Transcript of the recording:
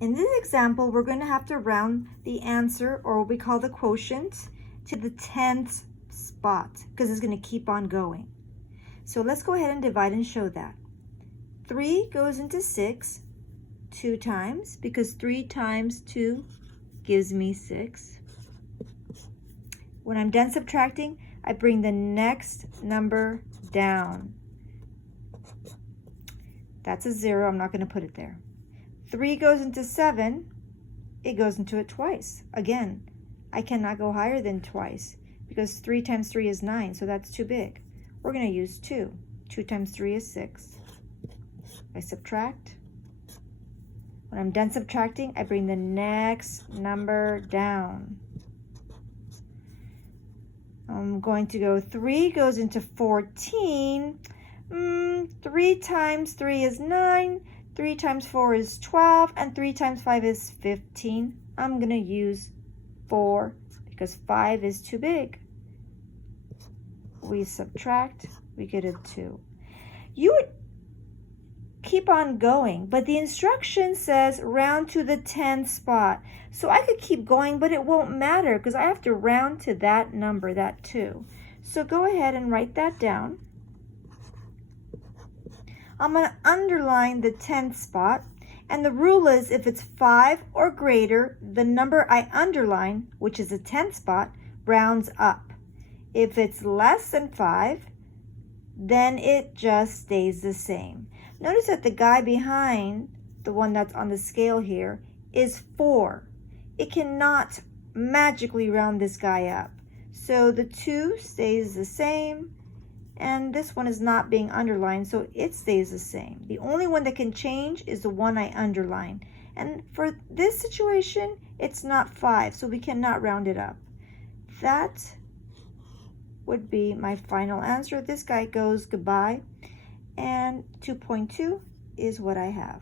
In this example, we're going to have to round the answer, or what we call the quotient, to the 10th spot, because it's going to keep on going. So let's go ahead and divide and show that. 3 goes into 6 2 times, because 3 times 2 gives me 6. When I'm done subtracting, I bring the next number down. That's a 0. I'm not going to put it there. 3 goes into 7. It goes into it twice. Again, I cannot go higher than twice because 3 times 3 is 9, so that's too big. We're going to use 2. 2 times 3 is 6. I subtract. When I'm done subtracting, I bring the next number down. I'm going to go 3 goes into 14. 3 times 3 is 9. 3 times 4 is 12, and 3 times 5 is 15. I'm going to use 4 because 5 is too big. We subtract, we get a 2. You would keep on going, but the instruction says round to the 10th spot. So I could keep going, but it won't matter because I have to round to that number, that 2. So go ahead and write that down. I'm going to underline the 10th spot, and the rule is if it's 5 or greater, the number I underline, which is the 10th spot, rounds up. If it's less than 5, then it just stays the same. Notice that the guy behind, the one that's on the scale here, is 4. It cannot magically round this guy up. So the 2 stays the same, and this one is not being underlined, so it stays the same. The only one that can change is the one I underline. And for this situation, it's not 5, so we cannot round it up. That would be my final answer. This guy goes goodbye, and 2.2 is what I have.